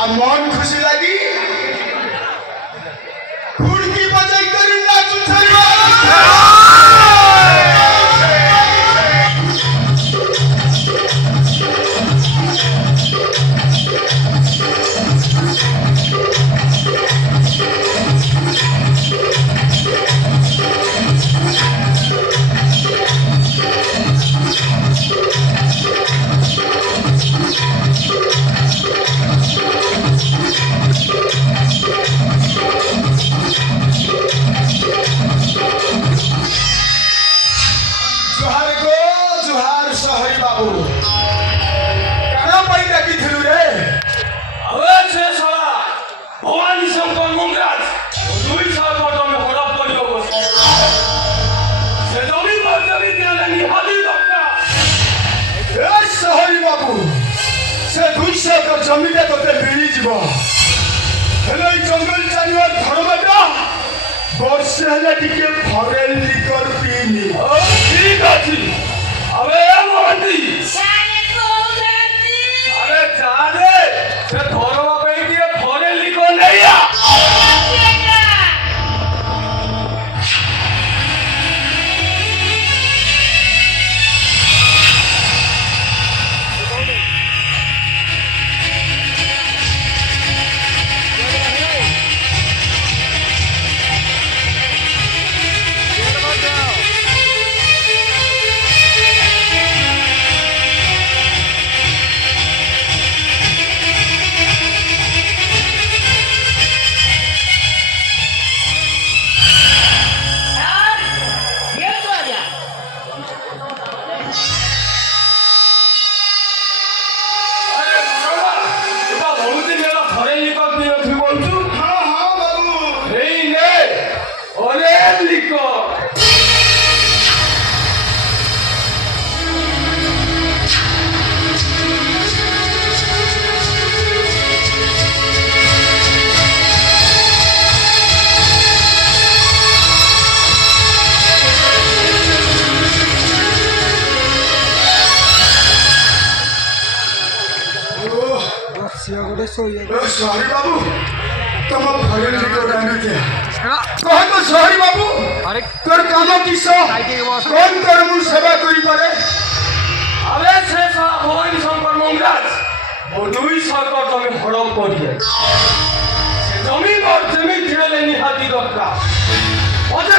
আর মন খুশি লাগি ঘুড়কি বাজাই করি নাচু ছাড়িবা জমিটা তোতে মিলিଯିব হেলে জঙ্গল চারিবার ধরবাটা বর্ষে হেলে টিকে ফরেল লিকর পিনি ঠিক আছে আবে মহান্তি আরে জানে সে ধরবা পাই দিয়ে ফরেল লিকর নেইয়া सोहरी बाबू तुम फरेल लिखो गाने क्या कौन तो सोहरी बाबू अरे तोर काम किसो कौन कर मु सेवा करी पारे अरे से सा भवन शंकर मंगराज ओ दुई सरकार तमे हड़प करिए से जमीन और जमीन ढेले निहाती दरकार